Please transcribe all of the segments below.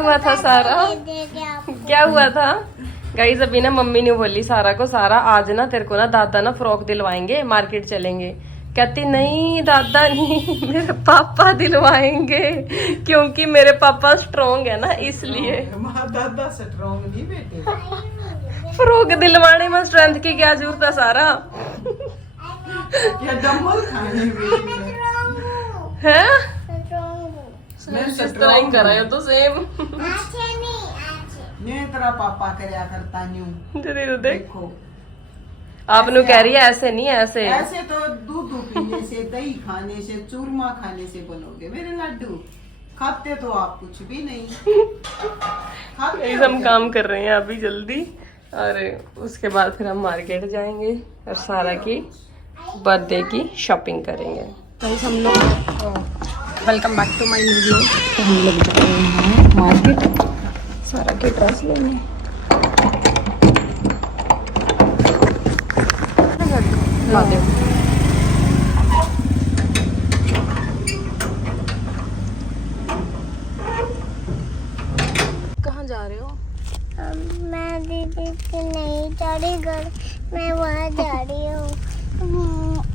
हुआ था सारा? क्या हुआ था गाइस? अभी ना मम्मी ने बोली सारा को, सारा आज ना तेरे को ना दादा ना फ्रॉक दिलवाएंगे, मार्केट चलेंगे। कहती नहीं दादा नहीं, मेरे पापा दिलवाएंगे, क्योंकि मेरे पापा स्ट्रॉन्ग है ना इसलिए। दादा स्ट्रॉन्ग नहीं बेटे। फ्रॉक दिलवाने में स्ट्रेंथ की क्या जरूरत है सारा? क्या डम्बल खाने है? मैं जिस तरह ही कर रहे हो तो सेम। मैं तेरा पापा करया करता न्यू। देखो आपने कह रही है ऐसे नहीं, ऐसे ऐसे तो दूध पीने से, दही खाने से, चूरमा खाने से बनोगे मेरे लड्डू। खाते तो आप कुछ भी नहीं। खाते हम काम कर रहे हैं अभी जल्दी, और उसके बाद फिर हम मार्केट जाएंगे और सारा की बर्थडे की शॉपिंग करेंगे। तो हम लोग welcome back to my video. तो हम लोग जा रहे हैं मार्केट सारा की ड्रेस लेने। कहाँ जा रहे हो? मैं दीदी से नहीं जा रही घर, मैं वहाँ जा रही हूँ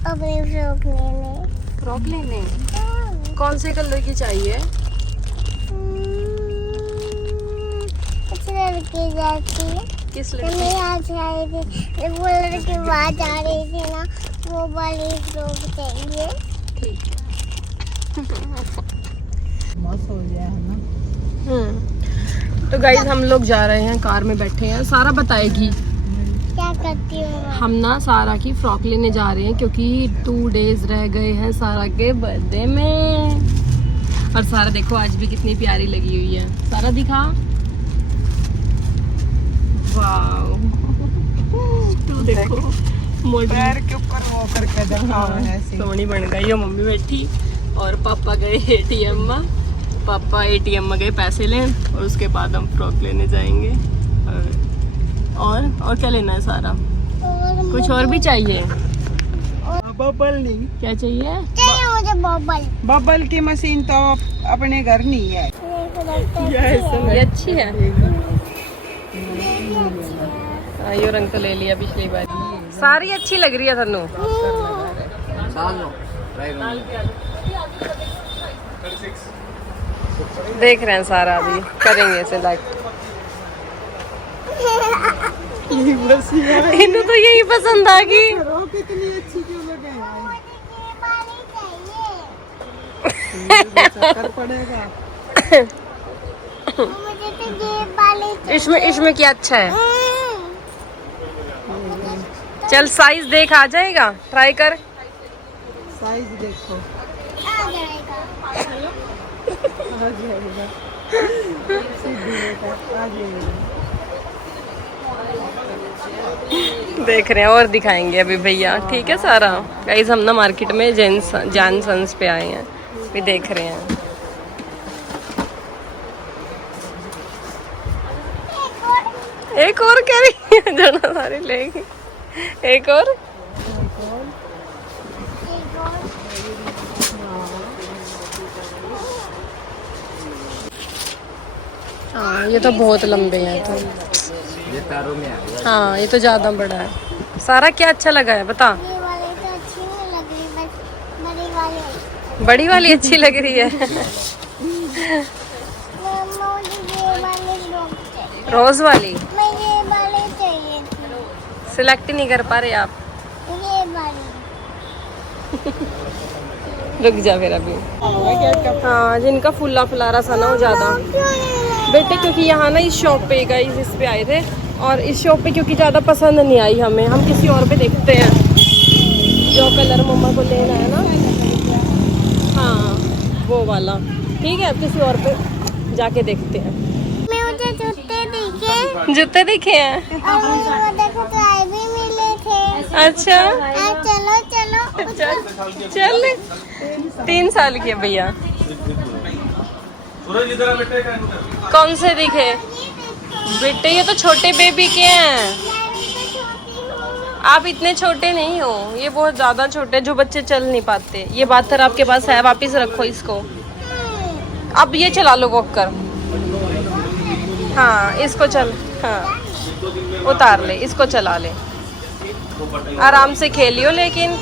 अपनी फ्रॉक लेने। फ्रॉक लेने? कौन से कलर की चाहिए? कुछ लड़की जाती है। किस मैं लड़की? यहाँ से आई थी, वो लड़की वहाँ जा रही थी ना, वो वाली फ्रॉक चाहिए। ठीक मस्त हो गया है ना। तो गाइज हम लोग जा रहे हैं, कार में बैठे हैं। सारा बताएगी क्या करती हूँ हम ना सारा की फ्रॉक लेने जा रहे हैं, क्योंकि 2 डेज रह गए हैं सारा के बर्थडे में। और सारा देखो आज भी कितनी प्यारी लगी हुई है। सारा दिखा, वाव। तू देखो पैर के ऊपर वो करके देखा है ऐसे। सोनी बन गई है। मम्मी बैठी और पापा गए एटीएम में। पापा एटीएम में गए पैसे लें और उसके बाद हम फ्रॉक लेने जाएंगे। और क्या लेना है सारा? कुछ और भी चाहिए? बबल नहीं क्या चाहिए? चाहिए मुझे बबल। बबल की मशीन तो अपने घर नहीं है। ये अच्छी है। ये रंग तो ले लिया पिछली बार। सारी अच्छी लग रही है तन्नू। देख रहे हैं सारा, अभी करेंगे सिलेक्ट। इन्हें तो यही पसंद आ गई। कितनी अच्छी क्यों लगे चक्कर पड़ेगा। मुझे तो ये वाली चाहिए। इसमें क्या अच्छा है? चल साइज देख, आ जाएगा, ट्राई कर। साइज देखो आ जाएगा। आ जाएगा। सीधी बेटा आ जाएगा। देख रहे हैं और दिखाएंगे अभी भैया। ठीक है सारा। गाइस हम ना मार्केट में जॉनसन्स पे आए हैं, भी देख रहे हैं। एक और कह रही है जना सारी लेगी। एक और हाँ, ये तो बहुत लंबे हैं तो ये तारों में आ गया। हाँ, ये तो ज्यादा बड़ा है। सारा क्या अच्छा लगा है बता? ये वाली तो अच्छी नहीं लग रही, बस बड़ी वाली। बड़ी वाली अच्छी लग रही है। मुझे ये वाली फ्रॉक चाहिए। रोज वाली मैं ये वाली चाहिए थी। सिलेक्ट नहीं कर पा रहे आप? ये वाली। रुक जा फिर अभी। हाँ, जिनका फुल्ला फुलारा सा ना हो ज्यादा बेटे, क्योंकि यहाँ ना इस शॉप पे गाइस इस पे आए थे, और इस शॉप पे क्योंकि ज़्यादा पसंद नहीं आई हमें, हम किसी और पे देखते हैं जो कलर मम्मा को लेना है ना। हाँ वो वाला ठीक है, किसी और पे जाके देखते हैं। मुझे जूते दिखे। जूते दिखे हैं? और मुझे वो देखो ट्राई भी मिले थे। अच्छा चलो चलो चल चल। 3 साल की है भैया। कौन से दिखे बेटे? ये तो छोटे बेबी के हैं। आप इतने छोटे नहीं हो, ये बहुत ज्यादा छोटे, जो बच्चे चल नहीं पाते। ये बाथर आपके पास है, वापस रखो इसको। अब ये चला लो वॉक कर। हाँ इसको चल, हाँ उतार ले, इसको चला ले, आराम से खेलियो। लेकिन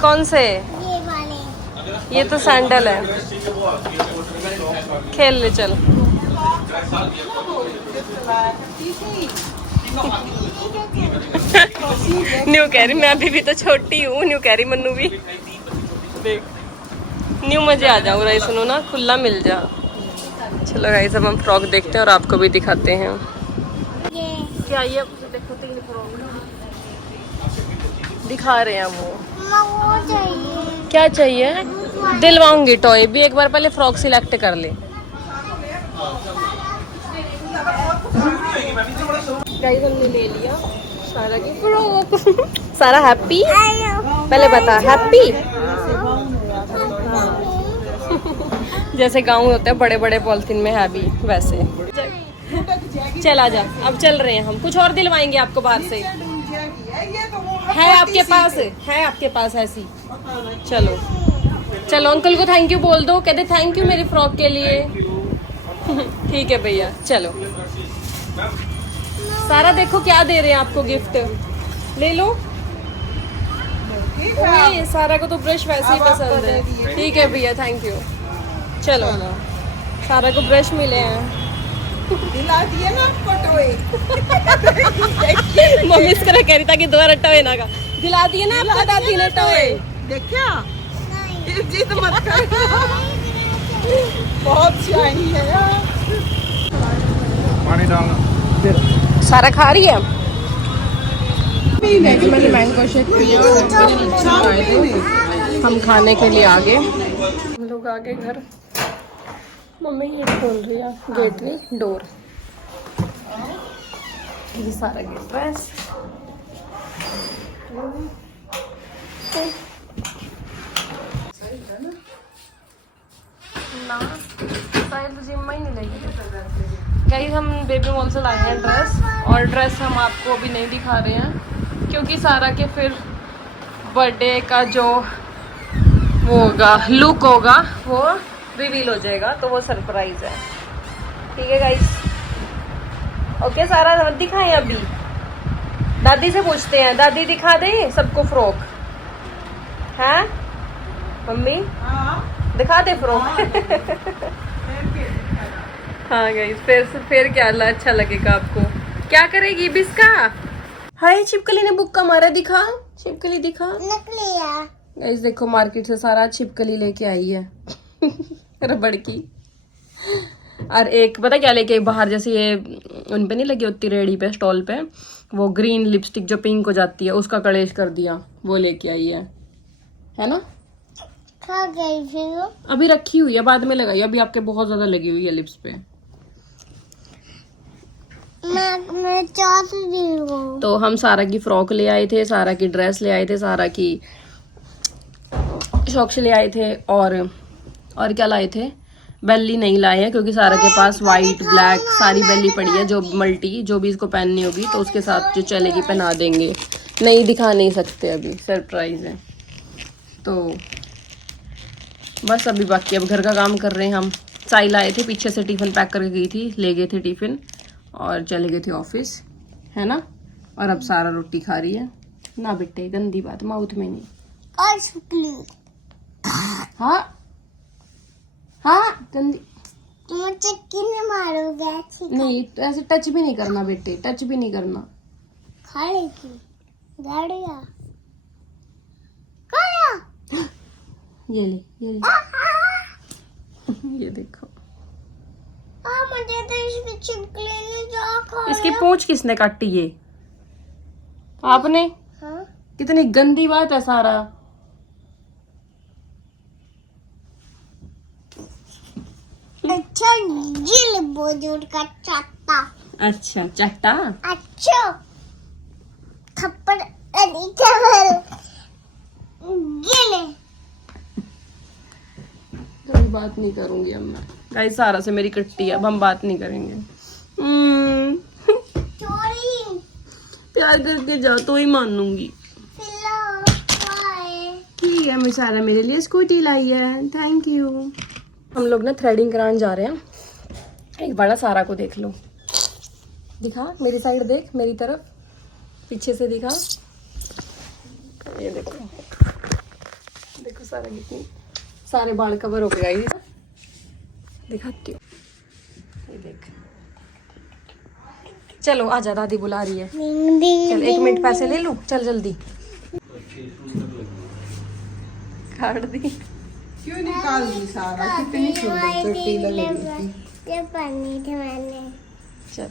कौन से? ये वाले। ये तो सैंडल है, खेल ले चल। न्यू कह रही मैं अभी भी तो छोटी हूँ, न्यू कह रही मन्नू भी। देख न्यू मजे आ जाऊँ रही, सुनो ना खुला मिल जा। चलो गाइस अब हम फ्रॉक देखते हैं और आपको भी दिखाते हैं। ये क्या ये देखो 3 फ्रॉक दिखा रहे हैं वो। वो चाहिए। क्या चाहिए? दिलवाऊंगी टॉय भी, एक बार पहले फ्रॉक सिलेक्ट कर ले। गाइस हमने ले लिया सारा की फ्रॉक। सारा हैप्पी? पहले बता हैप्पी? जैसे गाउन होते हैं बड़े बड़े पॉलिथीन में है भी वैसे। चला जा, अब चल रहे हैं हम। कुछ और दिलवाएंगे आपको बाहर से, है आपके पास? है आपके पास ऐसी? चलो चलो अंकल को थैंक यू बोल दो, कहते थैंक यू मेरी फ्रॉक के लिए। ठीक है भैया चलो। सारा देखो क्या दे रहे हैं आपको गिफ्ट, ले लो। ओए सारा को तो ब्रश वैसे ही पसंद है। ठीक है भैया थैंक यू। चलो सारा को ब्रश मिले हैं। दिला दिए ना पटोए। मम्मी इस तरह कह रही था कि दोबारा टोए ना का दिला दिए ना आपका दादी ने टोए। देखा जिद मत कर, बहुत शाही है यार। पानी डालना। सारा खा रही है। मैंने मैंगो शेक पिया और हम खाने के लिए आ गए। हम लोग आ गए घर। मम्मी ये खोल रही है गेट नहीं डोर। ये सारा गेट ड्रेस ना साहिल तो जिम में ही नहीं लगी। गाइस हम बेबी मॉल से लाए हैं ड्रेस, और ड्रेस हम आपको अभी नहीं दिखा रहे हैं क्योंकि सारा के फिर बर्थडे का जो वो होगा लुक होगा वो रिवील हो जाएगा, तो वो सरप्राइज है। ठीक है गाइस, ओके सारा मत दिखाएं अभी, दादी से पूछते हैं। दादी दिखा दे सबको फ्रॉक, हैं मम्मी? दिखा दे फ्रॉक। हाँ गाइस फिर क्या अच्छा लगेगा आपको। क्या करेगी बिस्का? हाय छिपकली ने बुक्का मारा, दिखा छिपकली दिखा। नकलिया। गाइस देखो मार्केट से सारा छिपकली लेके आई है। रबड़ की। और एक पता क्या लेके बाहर, जैसे ये उन पे नहीं लगी होती रेडी पे स्टॉल पे, वो ग्रीन लिपस्टिक जो पिंक हो जाती है उसका कलेश कर दिया, वो लेके आई है ना? खा गई थी वो। अभी रखी हुई है, बाद में लगाई, अभी आपके बहुत ज्यादा लगी हुई है लिप्स पे। मैं चाहती हूँ। तो हम सारा की फ्रॉक ले आए थे, सारा की ड्रेस ले आए थे, सारा की शॉक्स ले आए थे, और क्या लाए थे? बेली नहीं लाए हैं क्योंकि सारा के पास वाइट ब्लैक सारी बेली पड़ी है, जो मल्टी जो भी इसको पहननी होगी तो उसके साथ जो चलेगी पहना देंगे। नहीं दिखा नहीं सकते अभी, सरप्राइज है। तो बस अभी बाकी अब घर का काम कर रहे हैं हम। साई लाए थे, पीछे से टिफिन पैक करके गई थी, ले गए थे टिफिन और चले गए थे ऑफिस, है ना? और अब सारा रोटी खा रही है ना बेटे, गंदी बात, माउथ में नहीं। और शुक्ली हाँ हाँ गंदी मुझे किन मारोगे? नहीं, तो ऐसे टच भी नहीं करना बेटे, टच भी नहीं करना। खाने की गाड़िया खाया। ये ले ये देखो। मुझे तो इसमें छिपकली ने जा खाया। इसकी पूंछ किसने काटी? ये आपने? हाँ? कितनी गंदी बात है सारा। अच्छा ये ले बुजुर्ग का चट्टा। अच्छा चट्टा। अच्छा थप्पड़ अली चवल ये ले। कोई बात नहीं करूंगी अब मैं। गाइस सारा से मेरी कट्टी है, अब हम बात नहीं करेंगे। चोरी प्यार करके जाओ तो ही मानूंगी। फिलो बाय। ठीक है, मैं सारा मेरे लिए स्कूटी लाई है, थैंक यू। हम लोग ना थ्रेडिंग कराने जा रहे हैं एक बड़ा सारा को देख लो, दिखा मेरी साइड, देख मेरी तरफ, पीछे से दिखा, ये देखो, देखो सारा कितनी, सारे बाल कवर हो गए गाइस, दिखाती हूँ, ये देख। चलो आजा, दादी बुला रही है। चल 1 मिनट पैसे ले लूं, चल जल्दी। काट दी। क्यों निकाल दी सारा? कितनी सुंदर चट्टी लग रही थी। ये पानी थे मैंने। चल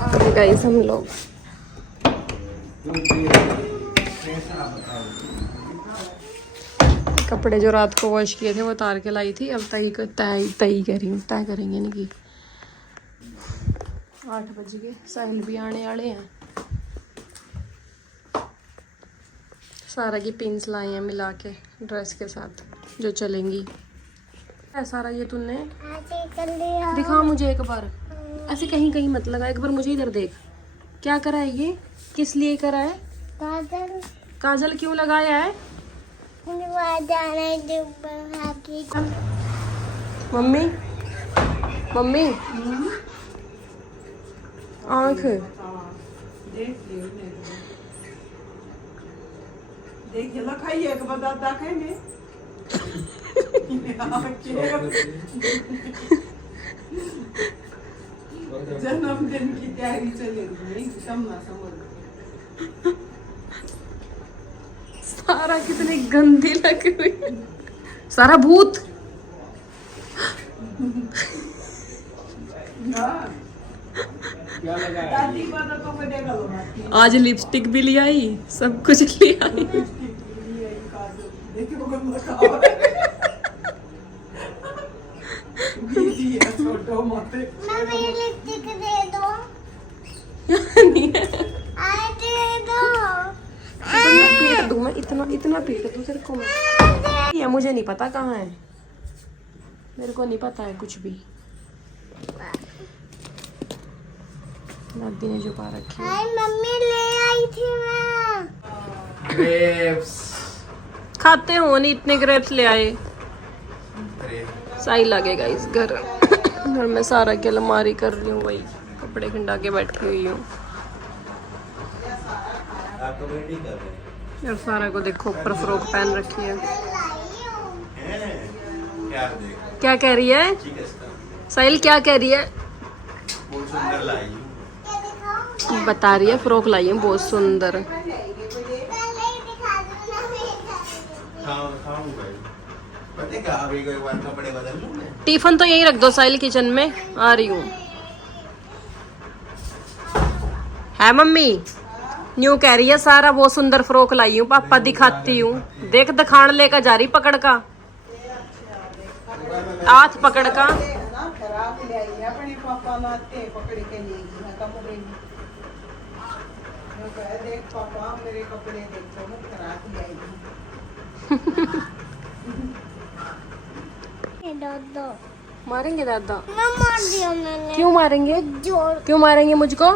आ गए गाइस हम लोग। कपड़े जो रात को वॉश किए थे वो उतार के लाई थी, अब तय कर रही हूँ, तय करेंगे ना कि 8 बज गए, साहिल भी आने वाले हैं। सारा की पिन्स लाई हैं मिला के ड्रेस के साथ जो चलेंगी। सारा ये तूने ऐसे कर लिया। दिखा मुझे एक बार, ऐसे कहीं कहीं मत लगा, एक बार मुझे इधर देख। क्या करा है ये, किस लिए करा है? काजल काजल क्यों लगाया है? मुझे वहाँ जाना है ऊपर हाथी। मम्मी मम्मी आँख देख ये खाइए एक बार दादा खाएंगे। जन्मदिन की तैयारी चलेगी, समझ समझ। सारा कितनी गंदी लग रही है। सारा भूत। दादी को तो देगा लो। आज लिपस्टिक भी ले आई, सब कुछ ले आई। देखो कब छोटो मत। मम्मी लिपस्टिक दे दो। नहीं है। आए दे दो। इतना पीट दूं मैं, इतना पीट दूं तेरे को मैं। ये मुझे नहीं पता कहाँ है, मेरे को नहीं पता है कुछ भी। दादी ने छुपा रखी है। हाय मम्मी ले आई थी मैं। ग्रेप्स खाते हो नहीं, इतने ग्रेप्स ले आए। सही लगेगा इस घर। घर में सारा की अलमारी कर रही हूँ, वही कपड़े खिंडा के बैठी हुई हूँ। और सारा को देखो ऊपर फ्रॉक पहन रखी है। क्या कह रही है साहिल, क्या कह रही है? बता रही है फ्रॉक लाई है बहुत सुंदर। टिफिन तो यहीं रख दो साहिल, किचन में आ रही हूँ। है मम्मी? न्यू कह रही है सारा बहुत सुंदर फ्रॉक लाई हूँ, पापा दिखाती हूँ। देख दिखान लेकर जा रही पकड़ का, हाथ पकड़ का। अपने पापा नाते पकड़ के लेगी कपड़े। देख पापा मेरे कपड़े देखो, मैं खराब ले आई। दो मारेंगे दादा? मैं मार दिया मैंने। क्यों मारेंगे? जोर क्यों मारेंगे मुझको?